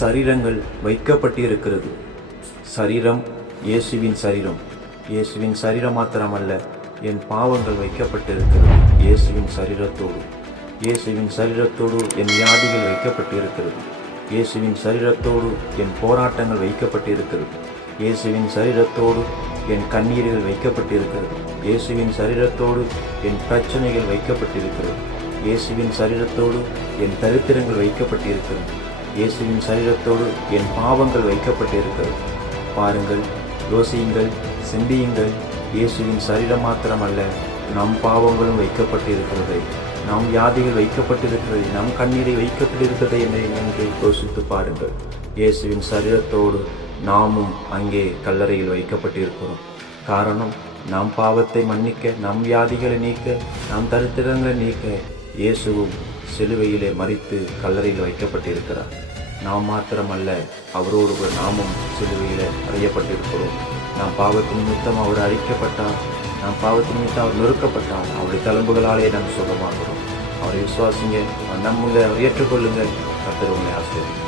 சரீரங்கள் வைக்கப்பட்டிருக்கிறது. சரீரம் இயேசுவின் சரீரம். இயேசுவின் சரீரம் மாத்திரமல்ல என் பாவங்கள் வைக்கப்பட்டிருக்கிறது இயேசுவின் சரீரத்தோடு. இயேசுவின் சரீரத்தோடு என் வியாதிகள் வைக்கப்பட்டிருக்கிறது. இயேசுவின் சரீரத்தோடு என் போராட்டங்கள் வைக்கப்பட்டிருக்கிறது. இயேசுவின் சரீரத்தோடு என் கண்ணீர்கள் வைக்கப்பட்டிருக்கிறது. இயேசுவின் சரீரத்தோடு என் பிரச்சனைகள் வைக்கப்பட்டிருக்கிறது. இயேசுவின் சரீரத்தோடு என் தரித்திரங்கள் வைக்கப்பட்டிருக்கிறது. இயேசுவின் சரீரத்தோடு என் பாவங்கள் வைக்கப்பட்டிருக்கிறது. பாருங்கள் யோசியுங்கள் சிந்தியுங்கள். இயேசுவின் சரீரம் மாத்திரமல்ல நம் பாவங்களும் வைக்கப்பட்டிருக்கிறது. நம் வியாதிகள் வைக்கப்பட்டிருக்கிறது நம் கண்ணீரை வைக்கப்பட்டிருக்கிறது என்று என்று யோசித்து பாருங்கள். இயேசுவின் சரீரத்தோடு நாமும் அங்கே கல்லறையில் வைக்கப்பட்டிருக்கிறோம். காரணம் நம் பாவத்தை மன்னிக்க நம் வியாதிகளை நீக்க நம் தரித்திரங்களை நீக்க இயேசுவும் சிலுவையிலே மறித்து கல்லறையில் வைக்கப்பட்டிருக்கிறார். நாம் மாத்திரமல்ல அவரோடு ஒரு நாமம் சிலுவையில் அறியப்பட்டிருக்கிறோம். நாம் பாவத்தின் நிமித்தம் அவர் அழிக்கப்பட்டார். நாம் பாவத்தின் நிமித்தம் அவர் நொறுக்கப்பட்டார். அவருடைய தழும்புகளாலே நாம் சுகமாகிறோம். அவரை விசுவாசிங்க நம்புங்க ஏற்றுக்கொள்ளுங்க கர்த்தர் ஆசிரியர்